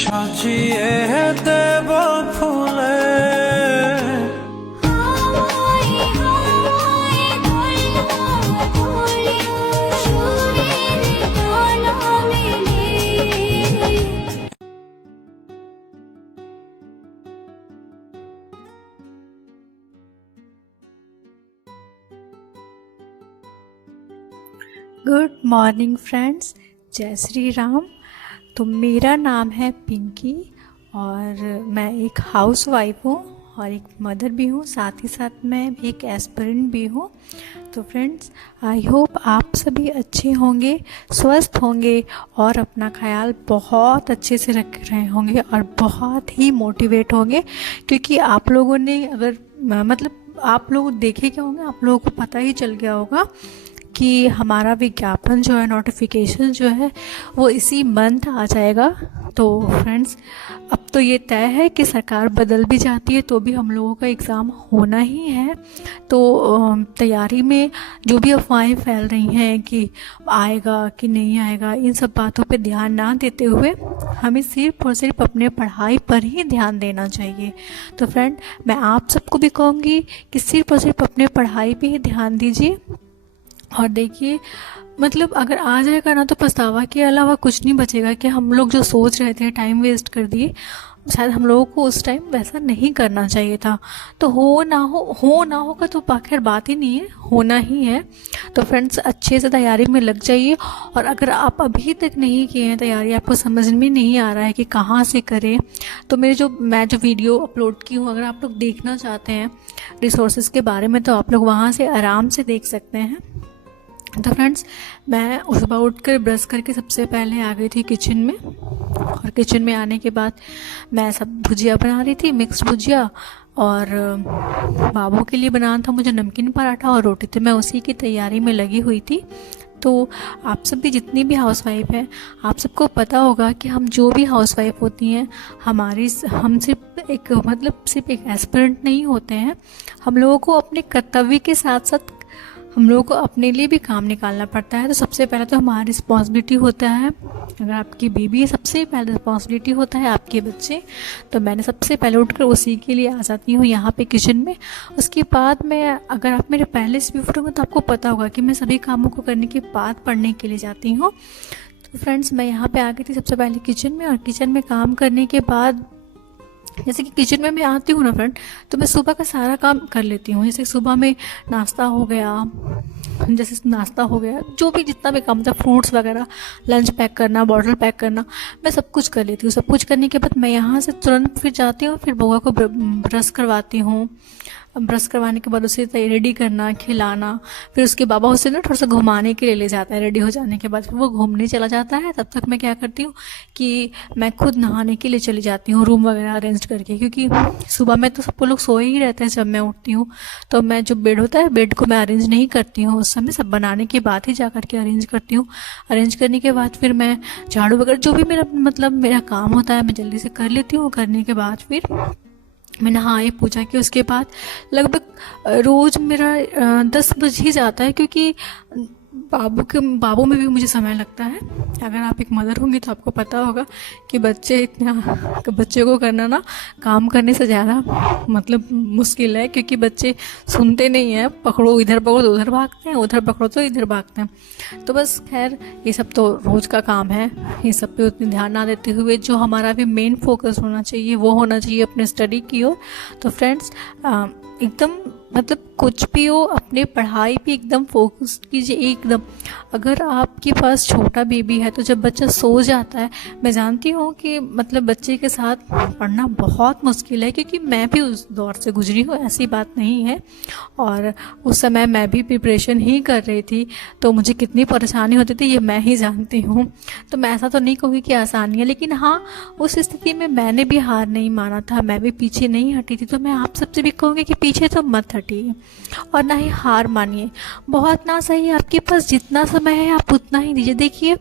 সাজিয়ে দেব ফুলে good morning friends, जय श्री राम। तो मेरा नाम है पिंकी और मैं एक हाउस वाइफ हूँ और एक मदर भी हूँ, साथ ही साथ मैं एक एस्पिरेंट भी हूँ। तो फ्रेंड्स, आई होप आप सभी अच्छे होंगे, स्वस्थ होंगे और अपना ख्याल बहुत अच्छे से रख रहे होंगे और बहुत ही मोटिवेट होंगे, क्योंकि आप लोगों ने आप लोग देखे क्या होंगे, आप लोगों को पता ही चल गया होगा कि हमारा विज्ञापन जो है, नोटिफिकेशन जो है वो इसी मंथ आ जाएगा। तो फ्रेंड्स, अब तो ये तय है कि सरकार बदल भी जाती है तो भी हम लोगों का एग्ज़ाम होना ही है। तो तैयारी में जो भी अफवाहें फैल रही हैं कि आएगा कि नहीं आएगा, इन सब बातों पे ध्यान ना देते हुए हमें सिर्फ और सिर्फ अपने पढ़ाई पर ही ध्यान देना चाहिए। तो फ्रेंड, मैं आप सबको भी कहूँगी कि सिर्फ और सिर्फ अपने पढ़ाई पे ही ध्यान दीजिए और देखिए, अगर आ जाएगा ना तो पछतावा के अलावा कुछ नहीं बचेगा कि हम लोग जो सोच रहे थे, टाइम वेस्ट कर दिए। शायद हम लोगों को उस टाइम वैसा नहीं करना चाहिए था। तो हो ना होगा तो आखिर बात ही नहीं है, होना ही है। तो फ्रेंड्स, अच्छे से तैयारी में लग जाइए और अगर आप अभी तक नहीं किए हैं तैयारी, आपको समझ में नहीं आ रहा है कि कहाँ से करें, तो मैं जो वीडियो अपलोड की हूँ, अगर आप लोग देखना चाहते हैं रिसोर्सेज के बारे में, तो आप लोग वहाँ से आराम से देख सकते हैं। तो फ्रेंड्स, मैं सुबह उठकर ब्रश करके सबसे पहले आ गई थी किचन में और किचन में आने के बाद मैं सब भुजिया बना रही थी, मिक्स भुजिया, और बाबू के लिए बनाना था मुझे नमकीन पराठा और रोटी, तो मैं उसी की तैयारी में लगी हुई थी। तो आप सब भी जितनी भी हाउसवाइफ हैं, आप सबको पता होगा कि हम जो भी हाउसवाइफ होती हैं, हम सिर्फ एक एस्पिरेंट नहीं होते हैं। हम लोगों को अपने कर्तव्य के साथ साथ हम लोगों को अपने लिए भी काम निकालना पड़ता है। तो सबसे पहले तो हमारी रिस्पॉन्सिबिलिटी होता है, अगर आपकी बेबी है सबसे पहले रिस्पॉन्सिबिलिटी होता है आपके बच्चे। तो मैंने सबसे पहले उठकर उसी के लिए आ जाती हूँ यहाँ पे किचन में। उसके बाद अगर आप मेरे पहले से भी उठोगे तो आपको पता होगा कि मैं सभी कामों को करने के बाद पढ़ने के लिए जाती हूँ। तो फ्रेंड्स, मैं यहाँ पे आ गई थी सबसे पहले किचन में, और किचन में काम करने के बाद जैसे कि किचन में मैं आती हूँ ना फ्रेंड, तो मैं सुबह का सारा काम कर लेती हूँ। जैसे सुबह में नाश्ता हो गया, जो भी जितना भी काम होता है, फ्रूट्स वगैरह, लंच पैक करना, बॉटल पैक करना, मैं सब कुछ कर लेती हूँ। सब कुछ करने के बाद मैं यहाँ से तुरंत फिर जाती हूँ, फिर बउआ को ब्रश करवाती हूँ। ब्रश करवाने के बाद उसे रेडी करना, खिलाना, फिर उसके बाबा उसे ना थोड़ा सा घुमाने के लिए ले जाता है। रेडी हो जाने के बाद फिर वो घूमने चला जाता है। तब तक मैं क्या करती हूँ कि मैं खुद नहाने के लिए चली जाती हूँ, रूम वगैरह अरेंज करके, क्योंकि सुबह में तो सबको लोग सोए ही रहते हैं जब मैं उठती हूँ। तो मैं जो बेड होता है, बेड को मैं अरेंज नहीं करती हूँ उस समय, सब बनाने के बाद ही जा करके अरेंज करती हूँ। अरेंज करने के बाद फिर मैं झाड़ू वगैरह जो भी मेरा काम होता है मैं जल्दी से कर लेती हूँ। करने के बाद फिर मैं नहाई, पूजा की। उसके बाद लगभग रोज़ मेरा 10 बज ही जाता है, क्योंकि बाबू में भी मुझे समय लगता है। अगर आप एक मदर होंगी तो आपको पता होगा कि बच्चे को करना ना काम करने से ज़्यादा मुश्किल है, क्योंकि बच्चे सुनते नहीं हैं। पकड़ो इधर, पकड़ो तो उधर भागते हैं, उधर पकड़ो तो इधर भागते हैं। तो बस खैर, ये सब तो रोज़ का काम है। ये सब पे उतनी ध्यान ना देते हुए जो हमारा भी मेन फोकस होना चाहिए वो होना चाहिए अपने स्टडी की ओर। तो फ्रेंड्स, एकदम कुछ भी हो, अपने पढ़ाई पे एकदम फोकस कीजिए एकदम। अगर आपके पास छोटा बेबी है तो जब बच्चा सो जाता है, मैं जानती हूँ कि बच्चे के साथ पढ़ना बहुत मुश्किल है, क्योंकि मैं भी उस दौर से गुजरी हूँ, ऐसी बात नहीं है। और उस समय मैं भी प्रिपरेशन ही कर रही थी, तो मुझे कितनी परेशानी होती थी ये मैं ही जानती हूँ। तो मैं ऐसा तो नहीं कहूँगी कि आसानी है, लेकिन हाँ, उस स्थिति में मैंने भी हार नहीं माना था, मैं भी पीछे नहीं हटी थी। तो मैं आप सबसे भी कहूँगी कि पीछे तो मत हटिए और ना ही हार मानिए। बहुत ना सही, आपके पास जितना समय है आप उतना ही दीजिए। देखिए,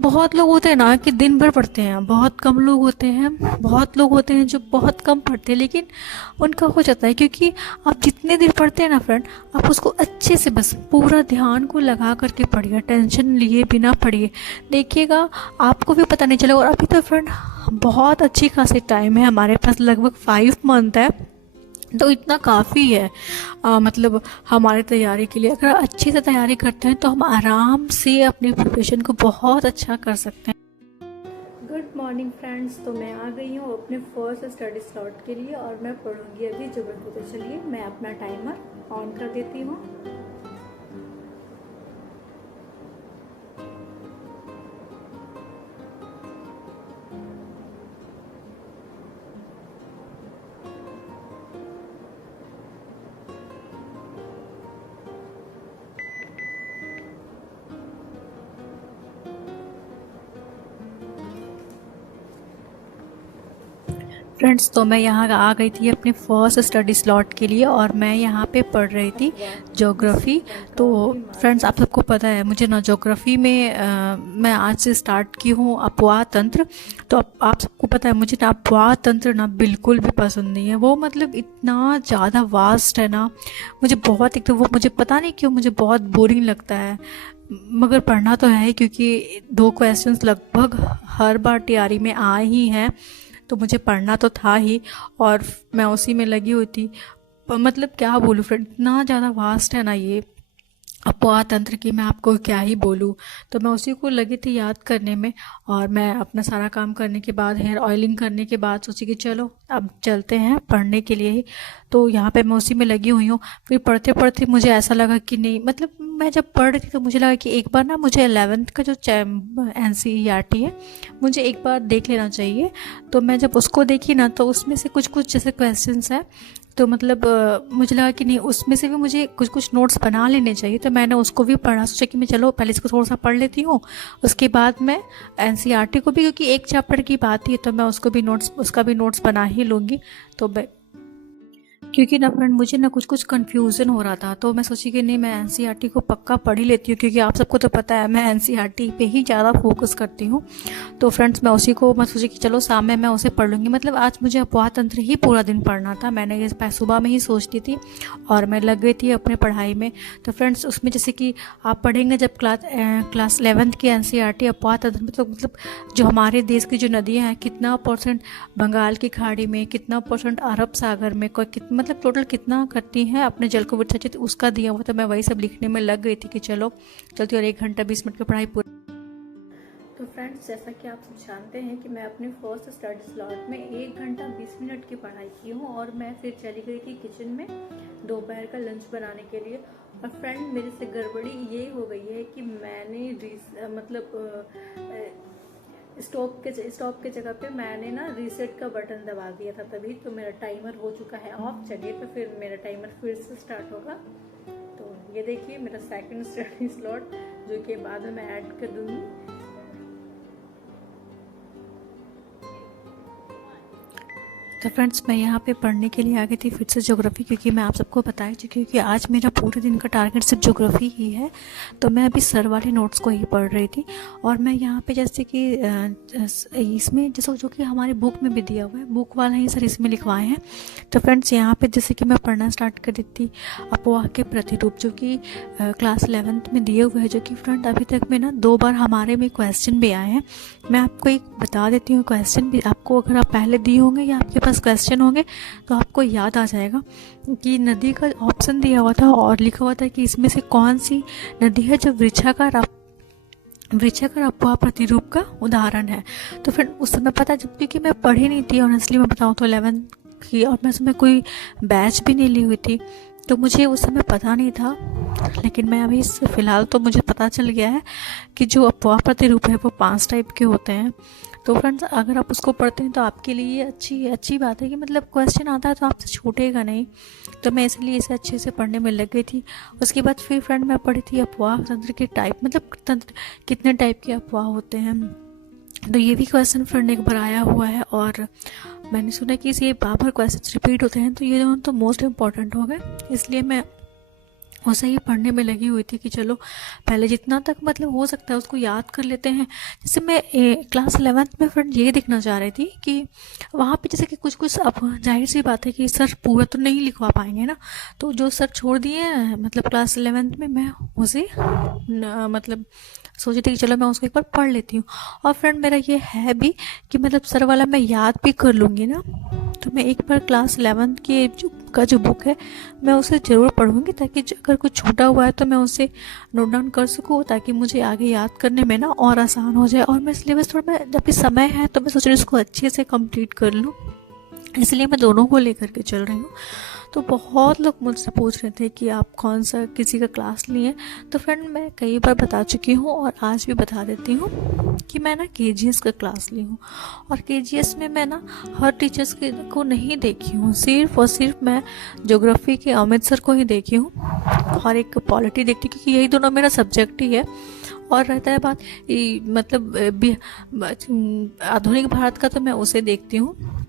बहुत लोग होते हैं ना कि दिन भर पढ़ते हैं, बहुत लोग होते हैं जो बहुत कम पढ़ते हैं, लेकिन उनका हो जाता है, क्योंकि आप जितने देर पढ़ते हैं ना फ्रेंड, आप उसको अच्छे से बस पूरा ध्यान को लगा करके पढ़िए, टेंशन लिए बिना पढ़िए, देखिएगा आपको भी पता नहीं चलेगा। और अभी तो फ्रेंड बहुत अच्छी खासी टाइम है हमारे पास, लगभग 5 मंथ है, तो इतना काफ़ी है मतलब हमारी तैयारी के लिए। अगर अच्छे से तैयारी करते हैं तो हम आराम से अपनी प्रिपरेशन को बहुत अच्छा कर सकते हैं। गुड मॉर्निंग फ्रेंड्स, तो मैं आ गई हूँ अपने फर्स्ट स्टडी स्लॉट के लिए और मैं पढ़ूंगी अभी ज्योग्राफी। तो चलिए मैं अपना टाइमर ऑन कर देती हूँ। फ्रेंड्स, तो मैं यहाँ आ गई थी अपने फर्स्ट स्टडी स्लॉट के लिए और मैं यहाँ पे पढ़ रही थी ज्योग्राफी। तो फ्रेंड्स, आप सबको पता है मुझे ना ज्योग्राफी में मैं आज से स्टार्ट की हूँ अपवाह तंत्र। तो आप सबको पता है मुझे ना अपवाह तंत्र ना बिल्कुल भी पसंद नहीं है। वो मतलब इतना ज़्यादा वास्ट है ना, मुझे बहुत, एक तो वो मुझे पता नहीं क्यों मुझे बहुत बोरिंग लगता है, मगर पढ़ना तो है क्योंकि 2 क्वेश्चंस लगभग हर बार तैयारी में आए ही हैं, तो मुझे पढ़ना तो था ही और मैं उसी में लगी हुई थी। मतलब क्या बोलूँ फ्रेंड, इतना ज़्यादा वास्ट है ना ये अपवाह तंत्र की, मैं आपको क्या ही बोलूँ। तो मैं उसी को लगी थी याद करने में, और मैं अपना सारा काम करने के बाद, हेयर ऑयलिंग करने के बाद सोची कि चलो अब चलते हैं पढ़ने के लिए ही। तो यहाँ पे मैं उसी में लगी हुई हूँ। फिर पढ़ते पढ़ते मुझे ऐसा लगा कि नहीं, मतलब मैं जब पढ़ रही थी तो मुझे लगा कि एक बार ना मुझे 11th का जो NCERT है मुझे एक बार देख लेना चाहिए। तो मैं जब उसको देखी ना, तो उसमें से कुछ कुछ जैसे क्वेश्चंस है, तो मतलब मुझे लगा कि नहीं, उसमें से भी मुझे कुछ कुछ नोट्स बना लेने चाहिए। तो मैंने उसको भी पढ़ा, सोचा कि मैं चलो पहले इसको थोड़ा सा पढ़ लेती हूँ, उसके बाद मैं NCERT को भी, क्योंकि एक चैप्टर की बात ही है तो मैं उसको भी नोट्स, उसका भी नोट्स बना ही लूँगी। तो क्योंकि ना फ्रेंड मुझे ना कुछ कुछ कन्फ्यूज़न हो रहा था, तो मैं सोची कि नहीं, मैं NCERT को पक्का पढ़ ही लेती हूँ, क्योंकि आप सबको तो पता है मैं NCERT पे ही ज़्यादा फोकस करती हूँ। तो फ्रेंड्स मैं उसी को, मैं सोची कि चलो शाम में मैं उसे पढ़ लूँगी। मतलब आज मुझे अपवाह तंत्र ही पूरा दिन पढ़ना था, मैंने ये सुबह में ही सोचती थी और मैं लग गई थी अपने पढ़ाई में। तो फ्रेंड्स उसमें जैसे कि आप पढ़ेंगे जब क्लास 11th की NCERT अपवाह तंत्र, मतलब जो हमारे देश की जो नदियाँ हैं, कितना परसेंट बंगाल की खाड़ी में, कितना परसेंट अरब सागर में, मतलब टोटल कितना करती हैं अपने जल को विसर्जित, उसका दिया हुआ। तो मैं वही सब लिखने में लग गई थी कि चलो चलती, और 1 घंटा 20 मिनट की पढ़ाई पूरी। तो फ्रेंड्स जैसा कि आप सब जानते हैं कि मैं अपने फर्स्ट स्टडी स्लॉट में 1 घंटा 20 मिनट की पढ़ाई की हूँ, और मैं फिर चली गई थी किचन में दोपहर का लंच बनाने के लिए। और फ्रेंड मेरे से गड़बड़ी ये हो गई है कि मैंने मतलब स्टॉप के जगह पे मैंने ना रीसेट का बटन दबा दिया था, तभी तो मेरा टाइमर हो चुका है ऑफ। चलिए तो फिर मेरा टाइमर फिर से स्टार्ट होगा। तो ये देखिए मेरा सेकंड स्टडी स्लॉट, जो कि बाद में मैं ऐड कर दूंगी। तो फ्रेंड्स मैं यहाँ पे पढ़ने के लिए आ गई थी फिर से ज्योग्राफी, क्योंकि मैं आप सबको बताई थी क्योंकि आज मेरा पूरे दिन का टारगेट सिर्फ ज्योग्राफी ही है। तो मैं अभी सर वाले नोट्स को ही पढ़ रही थी, और मैं यहाँ पे जैसे कि इसमें जैसे जो कि हमारे बुक में भी दिया हुआ है, बुक वाला ही सर इसमें लिखवाए हैं। तो फ्रेंड्स यहाँ पे जैसे कि मैं पढ़ना स्टार्ट कर दी थी अपवाह के प्रतिरूप, जो कि क्लास 11th में दिए हुए हैं, जो कि फ्रेंड अभी तक में ना 2 बार हमारे में क्वेश्चन भी आए हैं। मैं आपको एक बता देती हूँ, क्वेश्चन भी आपको, अगर आप पहले दिए होंगे या आपके पास क्वेश्चन होंगे तो आपको याद आ जाएगा कि नदी का ऑप्शन दिया हुआ था और लिखा हुआ था कि इसमें से कौन सी नदी है जो वृक्षाकार अपवाह प्रतिरूप का उदाहरण है। तो फिर उस समय पता, जब क्योंकि मैं पढ़ी नहीं थी ऑनेस्टली मैं बताऊँ तो 11th की, और मैं उसमें कोई बैच भी नहीं ली हुई थी, तो मुझे उस समय पता नहीं था। लेकिन मैं अभी फ़िलहाल तो मुझे पता चल गया है कि जो अपवाह प्रतिरूप है वो 5 टाइप के होते हैं। तो फ्रेंड्स अगर आप उसको पढ़ते हैं तो आपके लिए अच्छी बात है कि मतलब क्वेश्चन आता है तो आपसे छूटेगा नहीं। तो मैं इसलिए इसे अच्छे से पढ़ने में लग गई थी। उसके बाद फिर फ्रेंड मैं पढ़ी थी अपवाह तंत्र के टाइप, मतलब तंत्र कितने टाइप के अपवाह होते हैं। तो ये भी क्वेश्चन फ्रेंड एक बार आया हुआ है, और मैंने सुना कि ये बार बार क्वेश्चन रिपीट होते हैं, तो ये दोनों तो मोस्ट इम्पॉर्टेंट हो गए, इसलिए मैं वैसे ही पढ़ने में लगी हुई थी कि चलो पहले जितना तक मतलब हो सकता है उसको याद कर लेते हैं। जैसे मैं क्लास 11th में फ्रेंड ये देखना चाह रही थी कि वहाँ पे जैसे कि कुछ कुछ, अब जाहिर सी बात है कि सर पूरा तो नहीं लिखवा पाएंगे ना, तो जो सर छोड़ दिए हैं मतलब क्लास 11th में, मैं उसे मतलब सोची थी कि चलो मैं उसको एक बार पढ़ लेती हूँ। और फ्रेंड मेरा ये है भी कि मतलब सर वाला मैं याद भी कर लूँगी ना, तो मैं एक बार क्लास 11th की जो बुक है मैं उसे ज़रूर पढ़ूँगी, ताकि अगर कुछ छूटा हुआ है तो मैं उसे नोट डाउन कर सकूँ, ताकि मुझे आगे याद करने में ना और आसान हो जाए। और मैं सिलेबस थोड़ा, मैं जब भी समय है तो मैं सोच रही हूँ इसको अच्छे से कंप्लीट कर लूँ, इसलिए मैं दोनों को लेकर के चल रही हूँ। तो बहुत लोग मुझसे पूछ रहे थे कि आप कौन सा किसी का क्लास लिए, तो फ्रेंड मैं कई बार बता चुकी हूँ और आज भी बता देती हूँ कि मैं ना केजीएस का क्लास ली हूँ। और केजीएस में मैं ना हर टीचर्स को नहीं देखी हूँ, सिर्फ और सिर्फ मैं ज्योग्राफी के अमित सर को ही देखी हूँ और एक पॉलिटी देखती हूँ, क्योंकि यही दोनों मेरा सब्जेक्ट ही है। और रहता है बात मतलब आधुनिक भारत का, तो मैं उसे देखती हूँ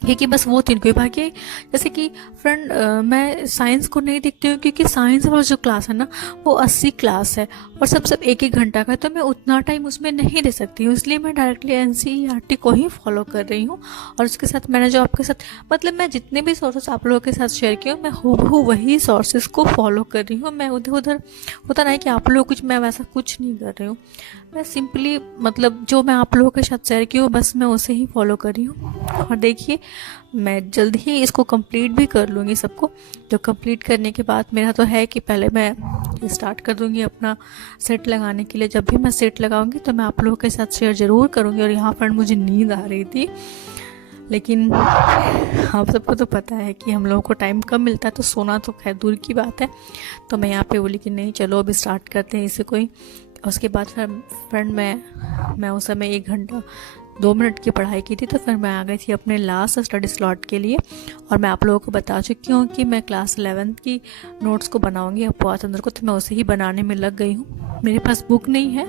क्योंकि बस वो तीन कोई बाकी। जैसे कि फ्रेंड मैं साइंस को नहीं देखती हूँ, क्योंकि साइंस वाला जो क्लास है ना वो 80 क्लास है और सब 1-1 घंटा का, तो मैं उतना टाइम उसमें नहीं दे सकती हूँ, इसलिए मैं डायरेक्टली एनसीईआरटी को ही फॉलो कर रही हूँ। और उसके साथ मैंने जो आपके साथ मतलब मैं जितने भी सोर्सेस आप लोगों के साथ शेयर किए हूँ, मैं हूबहू वही सोर्सेस को फॉलो कर रही हूँ। मैं उधर उधर होता नहीं कि आप लोग कुछ, मैं वैसा कुछ नहीं कर रही हूँ। मैं सिंपली मतलब जो मैं आप लोगों के साथ शेयर की हूँ बस मैं उसे ही फॉलो कर रही हूँ। और देखिए मैं जल्द ही इसको कंप्लीट भी कर लूँगी सबको। जो कंप्लीट करने के बाद मेरा तो है कि पहले मैं स्टार्ट कर दूँगी अपना सेट लगाने के लिए। जब भी मैं सेट लगाऊंगी तो मैं आप लोगों के साथ शेयर ज़रूर करूँगी। और यहाँ पर मुझे नींद आ रही थी, लेकिन आप सबको तो पता है कि हम लोगों को टाइम कम मिलता है, तो सोना तो खैर दूर की बात है। तो मैं यहाँ पे बोली कि नहीं चलो अभी स्टार्ट करते हैं इसे कोई। उसके बाद फिर फ्रेंड मैं उस समय 1 घंटा 2 मिनट की पढ़ाई की थी, तो फिर मैं आ गई थी अपने लास्ट स्टडी स्लॉट के लिए। और मैं आप लोगों को बता चुकी हूँ कि मैं क्लास 11th की नोट्स को बनाऊंगी अपवाद अंदर को, तो मैं उसे ही बनाने में लग गई हूँ। मेरे पास बुक नहीं है,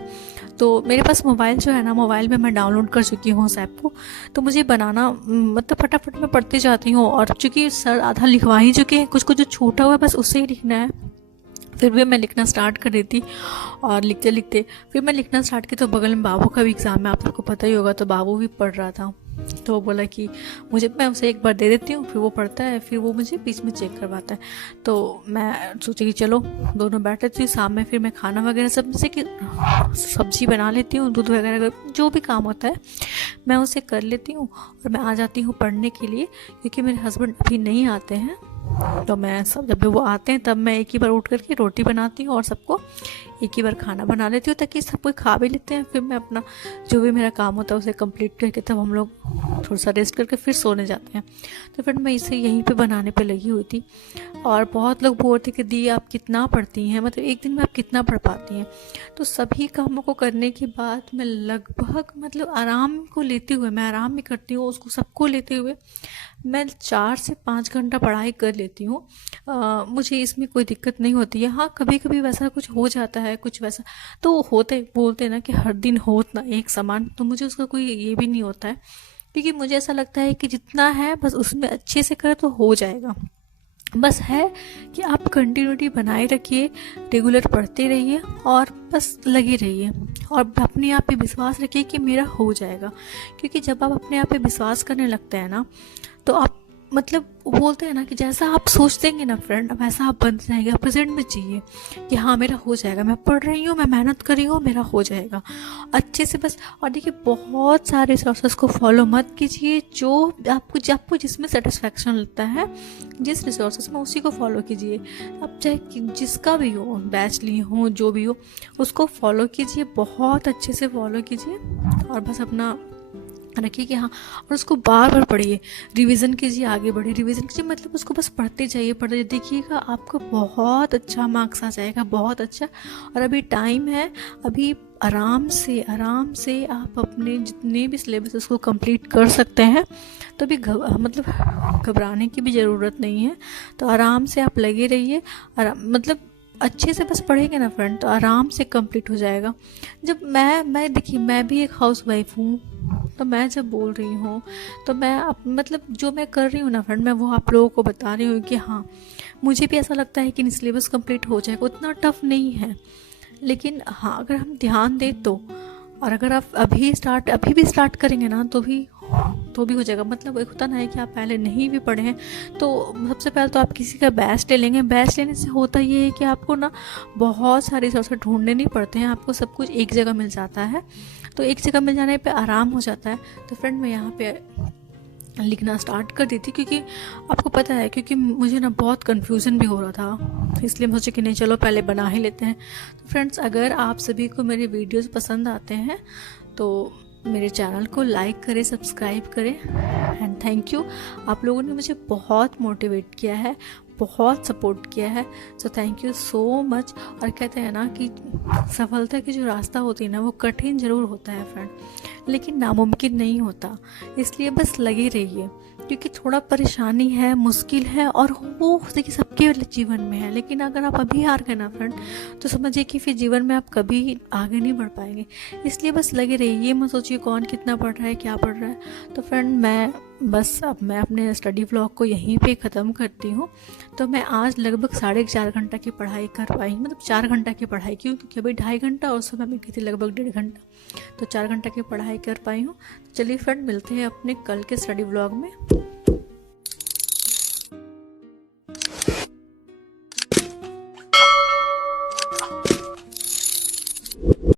तो मेरे पास मोबाइल जो है ना, मोबाइल में मैं डाउनलोड कर चुकी हूँ उस ऐप को, तो मुझे बनाना मतलब फटाफट मैं पढ़ती जाती हूँ। और चूँकि सर आधा लिखवा ही चुके हैं, कुछ कुछ जो छूटा हुआ है बस उसे ही लिखना है, फिर भी मैं लिखना स्टार्ट कर रही थी। और लिखते लिखते फिर मैं लिखना स्टार्ट की, तो बगल में बाबू का भी एग्ज़ाम है, आप सबको पता ही होगा, तो बाबू भी पढ़ रहा था। तो वो बोला कि मैं उसे एक बार दे देती हूँ, फिर वो पढ़ता है, फिर वो मुझे बीच में चेक करवाता है। तो मैं सोची कि चलो दोनों बैठे थे शाम में, फिर मैं खाना वगैरह सब जैसे कि सब्जी बना लेती हूँ, दूध वगैरह जो भी काम होता है मैं उसे कर लेती हूँ। और मैं आ जाती हूँ पढ़ने के लिए, क्योंकि मेरे हस्बैंड अभी नहीं आते हैं। तो मैं सब जब भी वो आते हैं तब मैं एक ही बार उठ करके रोटी बनाती हूँ और सबको एक ही बार खाना बना लेती हूँ, ताकि सब कोई खा भी लेते हैं। फिर मैं अपना जो भी मेरा काम होता है उसे कंप्लीट करके तब हम लोग थोड़ा सा रेस्ट करके फिर सोने जाते हैं। तो फिर मैं इसे यहीं पे बनाने पे लगी हुई थी। और बहुत लोग बोल थे कि दी आप कितना पढ़ती हैं, मतलब एक दिन में आप कितना पढ़ पाती हैं। तो सभी कामों को करने के बाद मैं लगभग मतलब आराम को लेते हुए, मैं आराम भी करती हूँ उसको सबको लेते हुए, मैं 4 से 5 घंटा पढ़ाई कर लेती हूँ। मुझे इसमें कोई दिक्कत नहीं होती है। हाँ कभी कभी वैसा कुछ हो जाता है, कुछ वैसा तो होते बोलते ना कि हर दिन हो ना एक समान, तो मुझे उसका कोई ये भी नहीं होता है, क्योंकि मुझे ऐसा लगता है कि जितना है बस उसमें अच्छे से कर तो हो जाएगा। बस है कि आप कंटिन्यूटी बनाए रखिए, रेगुलर पढ़ते रहिए और बस लगे रहिए और अपने आप पे विश्वास रखिए कि मेरा हो जाएगा। क्योंकि जब आप अपने आप पे विश्वास करने लगते हैं ना, तो आप मतलब बोलते हैं ना कि जैसा आप सोच देंगे ना फ्रेंड, वैसा आप बन जाएगा। प्रेजेंट में चाहिए कि हाँ मेरा हो जाएगा, मैं पढ़ रही हूँ, मैं मेहनत कर रही हूँ, मेरा हो जाएगा अच्छे से बस। और देखिए बहुत सारे रिसोर्सेस को फॉलो मत कीजिए, जो आपको जिसमें सेटिस्फैक्शन लगता है, जिस रिसोर्सेस में उसी को फॉलो कीजिए। आप चाहे जिसका भी हो, बैच लिए हो, जो भी हो, उसको फॉलो कीजिए, बहुत अच्छे से फॉलो कीजिए और बस अपना रखिए कि हाँ। और उसको बार बार पढ़िए, रिवीजन कीजिए, आगे बढ़िए, रिवीजन कीजिए, मतलब उसको बस पढ़ते जाइए, देखिएगा आपको बहुत अच्छा मार्क्स आ जाएगा, बहुत अच्छा। और अभी टाइम है, अभी आराम से आप अपने जितने भी सिलेबस उसको कंप्लीट कर सकते हैं। तो अभी मतलब घबराने की भी ज़रूरत नहीं है। तो आराम से आप लगे रहिए, मतलब अच्छे से बस पढ़ेंगे ना फ्रेंड तो आराम से कंप्लीट हो जाएगा। जब मैं देखिए, मैं भी एक हाउस वाइफ हूँ, तो मैं जब बोल रही हूँ तो मैं मतलब जो मैं कर रही हूँ ना फ्रेंड, मैं वो आप लोगों को बता रही हूँ कि हाँ, मुझे भी ऐसा लगता है कि सिलेबस कंप्लीट हो जाएगा, उतना टफ नहीं है। लेकिन हाँ, अगर हम ध्यान दें तो, और अगर आप अभी भी स्टार्ट करेंगे ना तो भी हो जाएगा। मतलब एक होता ना है कि आप पहले नहीं भी पढ़े हैं तो सबसे पहले तो आप किसी का बैच ले लेंगे। बैच लेने से होता ये है कि आपको ना बहुत सारे रिसोर्स ढूंढने नहीं पड़ते हैं, आपको सब कुछ एक जगह मिल जाता है। तो एक जगह मिल जाने पे आराम हो जाता है। तो फ्रेंड मैं यहाँ पे लिखना स्टार्ट कर दी थी, क्योंकि आपको पता है, क्योंकि मुझे ना बहुत कन्फ्यूज़न भी हो रहा था, इसलिए मैं सोची कि नहीं चलो पहले बना ही लेते हैं। तो फ्रेंड्स, अगर आप सभी को मेरे वीडियोस पसंद आते हैं तो मेरे चैनल को लाइक करें, सब्सक्राइब करें। एंड थैंक यू, आप लोगों ने मुझे बहुत मोटिवेट किया है, बहुत सपोर्ट किया है। So thank you so much. और कहते हैं ना कि सफलता की जो रास्ता होती है ना, वो कठिन ज़रूर होता है फ्रेंड, लेकिन नामुमकिन नहीं होता। इसलिए बस लगे रहिए, क्योंकि थोड़ा परेशानी है, मुश्किल है, और वो देखिए सबके जीवन में है। लेकिन अगर आप अभी हार गए ना फ्रेंड, तो समझिए कि फिर जीवन में आप कभी आगे नहीं बढ़ पाएंगे। इसलिए बस लगे रहिए, ये मत सोचिए कौन कितना पढ़ रहा है, क्या पढ़ रहा है। तो फ्रेंड अब मैं अपने स्टडी व्लॉग को यहीं पे ख़त्म करती हूँ। तो मैं आज लगभग 4.5 घंटा की पढ़ाई कर पाई, मतलब 4 घंटा की पढ़ाई की, क्योंकि अभी 2.5 घंटा और सुबह में की थी लगभग 1.5 घंटा, तो 4 घंटा की पढ़ाई कर पाई हूँ। चलिए फ्रेंड, मिलते हैं अपने कल के स्टडी व्लॉग में।